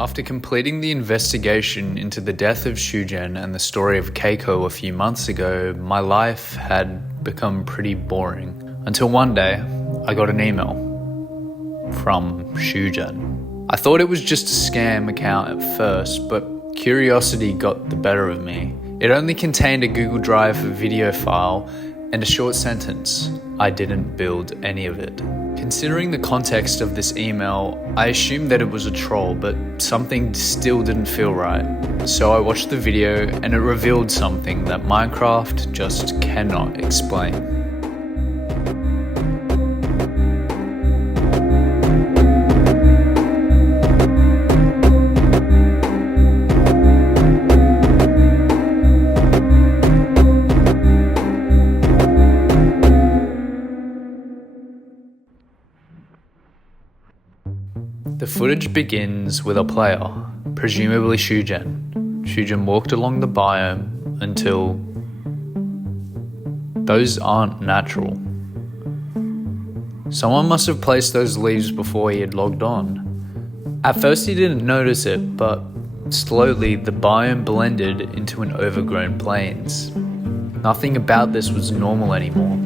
After completing the investigation into the death of Shujen and the story of Kako a few months ago, my life had become pretty boring. Until one day, I got an email from Shujen. I thought it was just a scam account at first, but curiosity got the better of me. It only contained a Google Drive video file and a short sentence. I didn't build any of it. Considering the context of this email, I assumed that it was a troll, but something still didn't feel right. So I watched the video and it revealed something that Minecraft just cannot explain. The footage begins with a player, presumably Shujen. Shujen walked along the biome until... Those aren't natural. Someone must have placed those leaves before he had logged on. At first he didn't notice it, but slowly the biome blended into an overgrown plains. Nothing about this was normal anymore.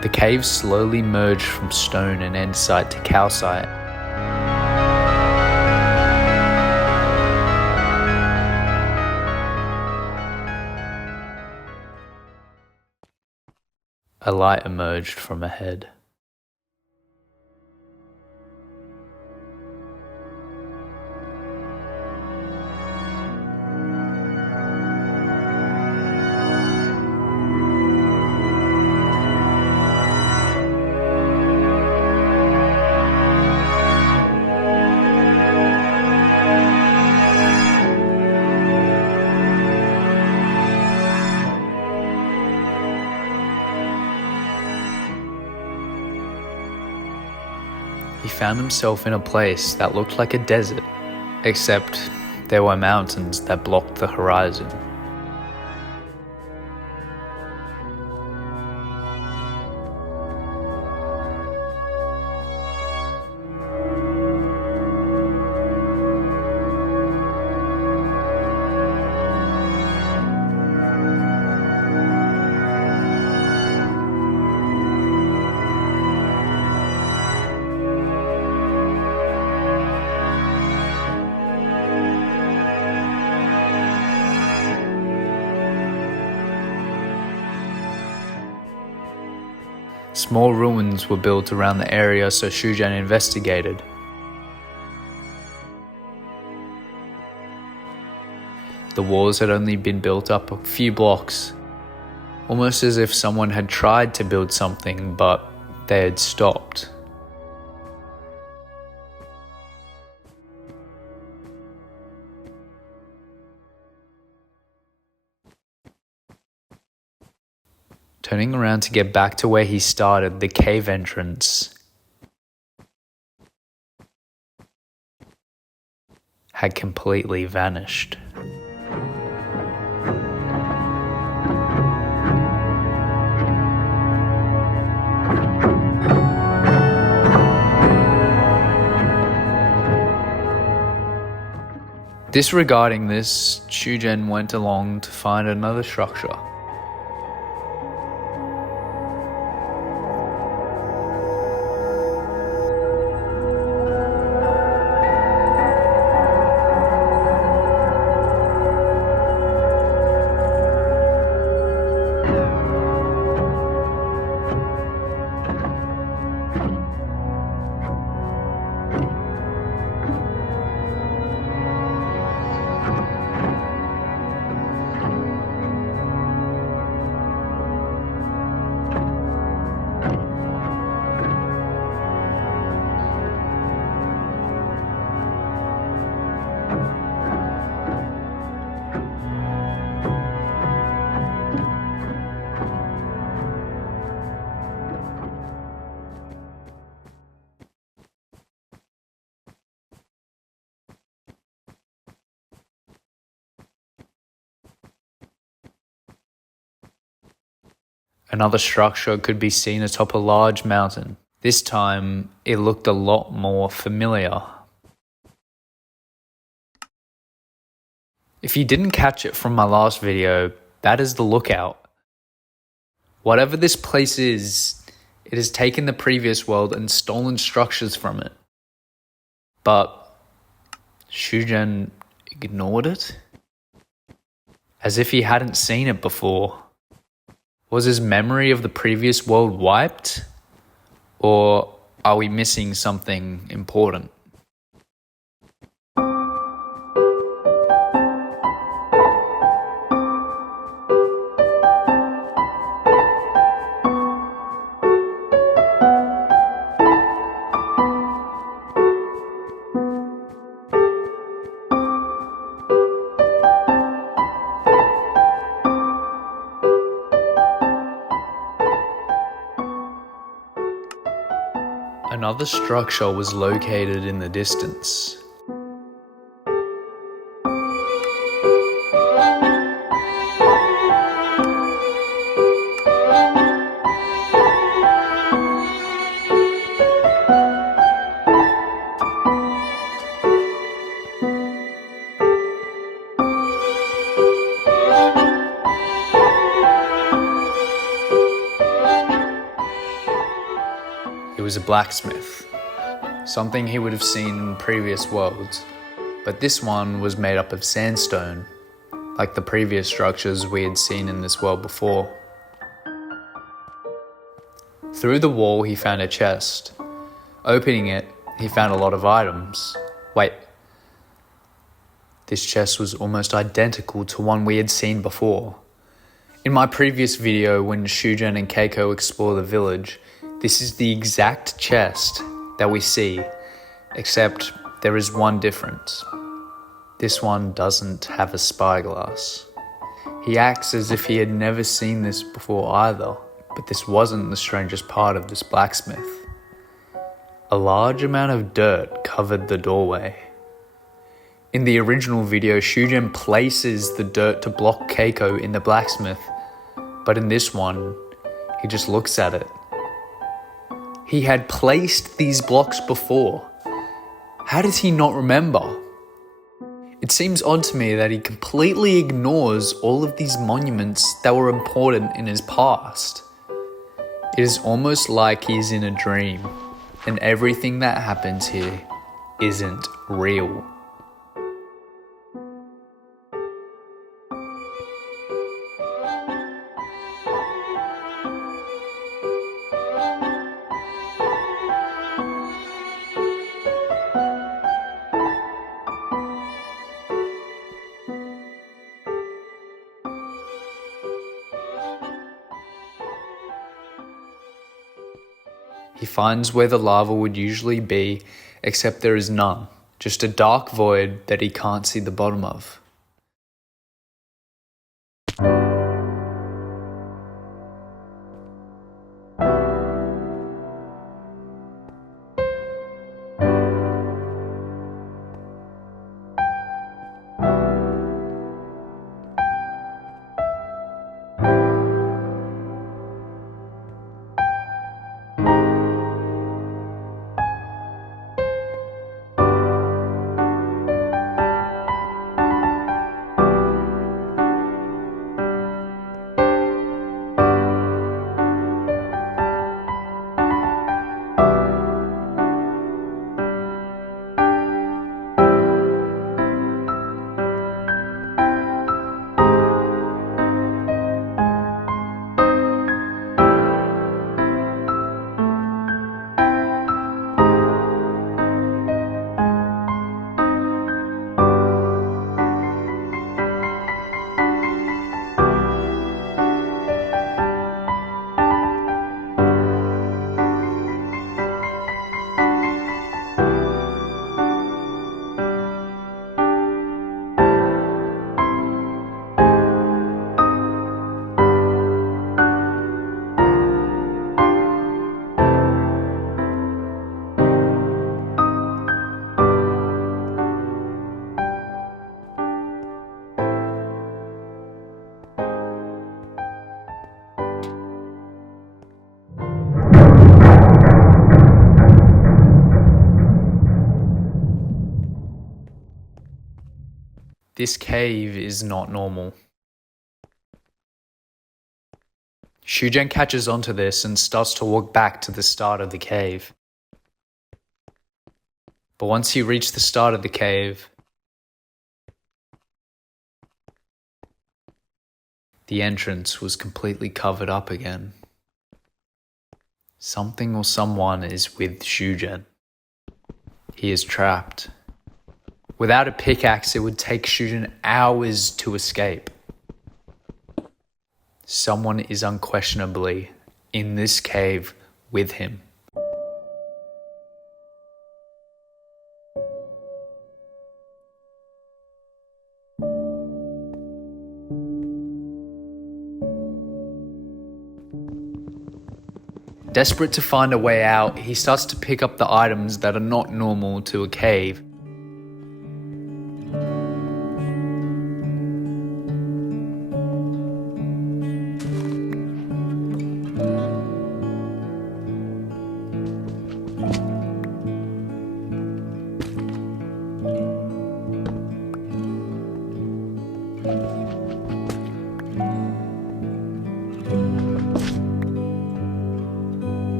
The cave slowly merged from stone and andesite to calcite. A light emerged from ahead. He found himself in a place that looked like a desert, except there were mountains that blocked the horizon. Small ruins were built around the area, so Shujen investigated. The walls had only been built up a few blocks, almost as if someone had tried to build something, but they had stopped. Turning around to get back to where he started, the cave entrance had completely vanished. Disregarding this, Shujen went along to find another structure. Another structure could be seen atop a large mountain. This time, it looked a lot more familiar. If you didn't catch it from my last video, that is the lookout. Whatever this place is, it has taken the previous world and stolen structures from it. But Shujen ignored it? As if he hadn't seen it before. Was his memory of the previous world wiped? Or are we missing something important? Another structure was located in the distance. It was a blacksmith, something he would have seen in previous worlds, but this one was made up of sandstone, like the previous structures we had seen in this world before. Through the wall he found a chest. Opening it, he found a lot of items. Wait, this chest was almost identical to one we had seen before. In my previous video when Shujen and Kako explore the village, this is the exact chest that we see, except there is one difference. This one doesn't have a spyglass. He acts as if he had never seen this before either, but this wasn't the strangest part of this blacksmith. A large amount of dirt covered the doorway. In the original video, Shujen places the dirt to block Kako in the blacksmith, but in this one, he just looks at it. He had placed these blocks before. How does he not remember? It seems odd to me that he completely ignores all of these monuments that were important in his past. It is almost like he's in a dream, and everything that happens here isn't real. He finds where the lava would usually be, except there is none, just a dark void that he can't see the bottom of. This cave is not normal. Shujen catches onto this and starts to walk back to the start of the cave. But once he reached the start of the cave, the entrance was completely covered up again. Something or someone is with Shujen. He is trapped. Without a pickaxe, it would take Shujen hours to escape. Someone is unquestionably in this cave with him. Desperate to find a way out, he starts to pick up the items that are not normal to a cave.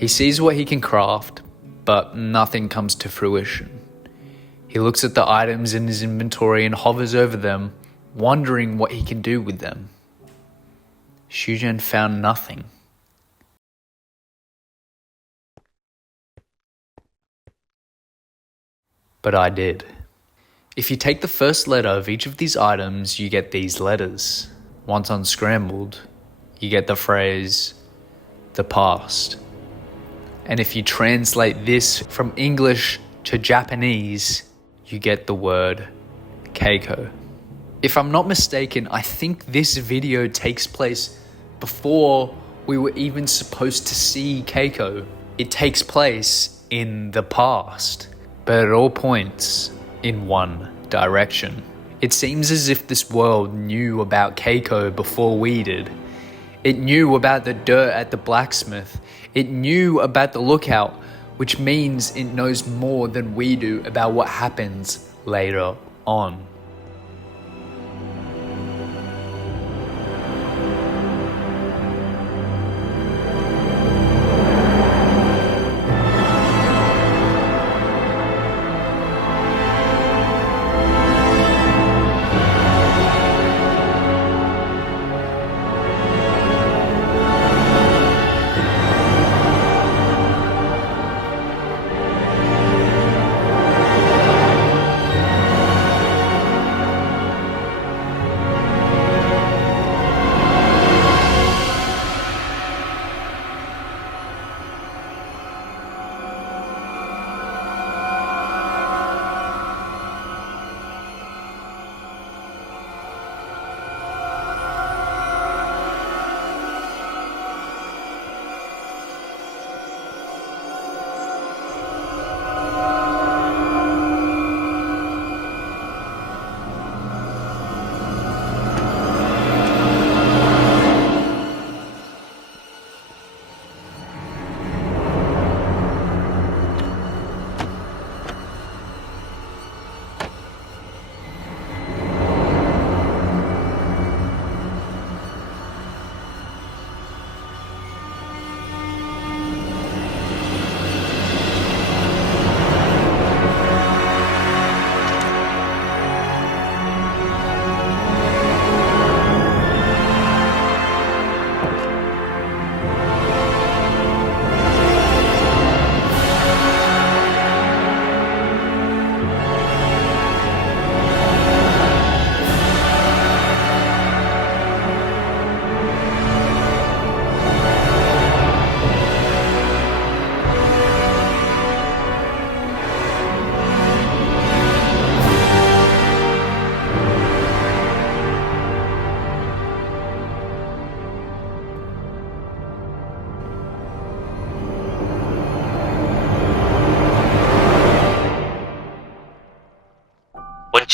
He sees what he can craft, but nothing comes to fruition. He looks at the items in his inventory and hovers over them, wondering what he can do with them. Shujen found nothing. But I did. If you take the first letter of each of these items, you get these letters. Once unscrambled, you get the phrase, the past. And if you translate this from English to Japanese, you get the word Kako. If I'm not mistaken, I think this video takes place before we were even supposed to see Kako. It takes place in the past, but it all points in one direction. It seems as if this world knew about Kako before we did. It knew about the dirt at the blacksmith. It knew about the lookout, which means it knows more than we do about what happens later on.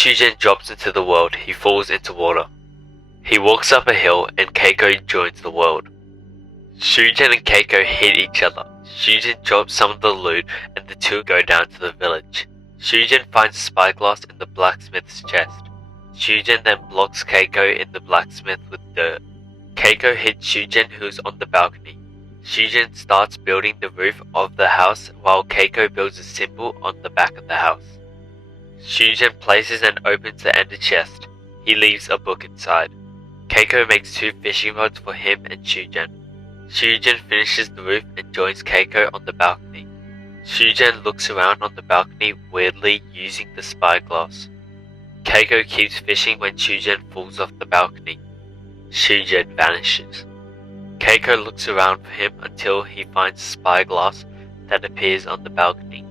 Shujen drops into the world, he falls into water. He walks up a hill and Kako joins the world. Shujen and Kako hit each other. Shujen drops some of the loot and the two go down to the village. Shujen finds a spyglass in the blacksmith's chest. Shujen then blocks Kako in the blacksmith with dirt. Kako hits Shujen, who's on the balcony. Shujen starts building the roof of the house while Kako builds a symbol on the back of the house. Shujen places and opens the ender chest. He leaves a book inside. Kako makes 2 fishing rods for him and Shujen. Shujen finishes the roof and joins Kako on the balcony. Shujen looks around on the balcony weirdly using the spyglass. Kako keeps fishing when Shujen falls off the balcony. Shujen vanishes. Kako looks around for him until he finds a spyglass that appears on the balcony.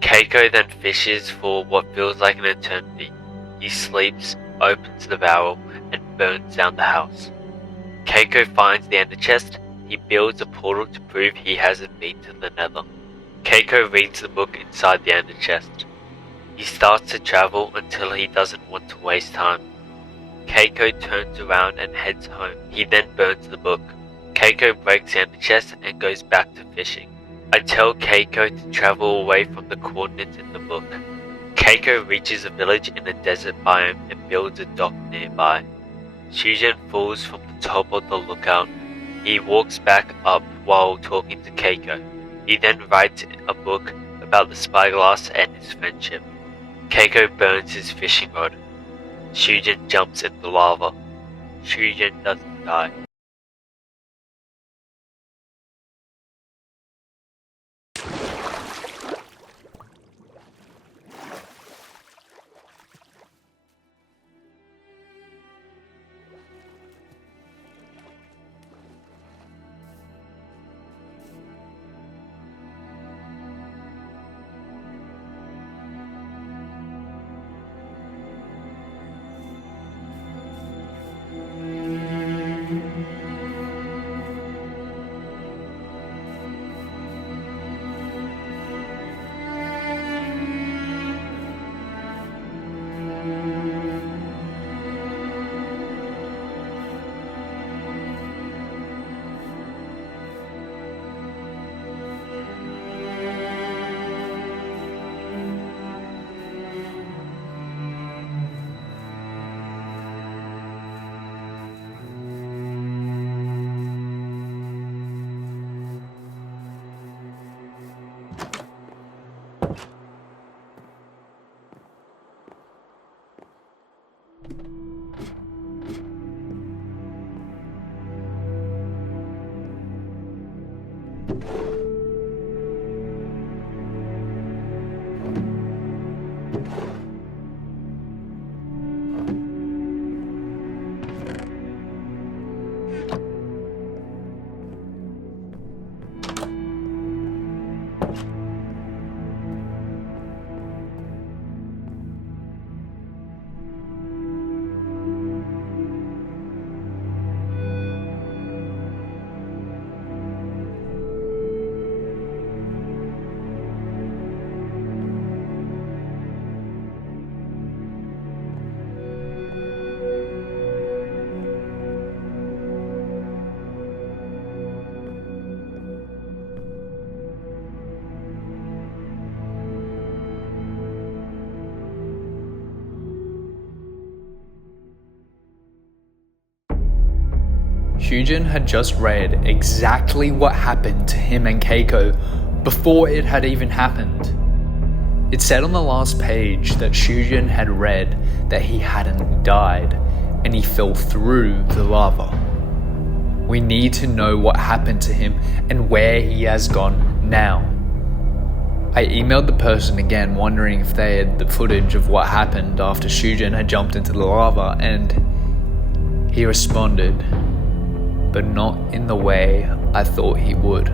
Kako then fishes for what feels like an eternity. He sleeps, opens the barrel, and burns down the house. Kako finds the ender chest. He builds a portal to prove he hasn't been to the nether. Kako reads the book inside the ender chest. He starts to travel until he doesn't want to waste time. Kako turns around and heads home. He then burns the book. Kako breaks the ender chest and goes back to fishing. I tell Kako to travel away from the coordinates in the book. Kako reaches a village in a desert biome and builds a dock nearby. Shujen falls from the top of the lookout. He walks back up while talking to Kako. He then writes a book about the spyglass and his friendship. Kako burns his fishing rod. Shujen jumps in the lava. Shujen doesn't die. Shujen had just read exactly what happened to him and Kako before it had even happened. It said on the last page that Shujen had read that he hadn't died and he fell through the lava. We need to know what happened to him and where he has gone now. I emailed the person again wondering if they had the footage of what happened after Shujen had jumped into the lava, and he responded, but not in the way I thought he would.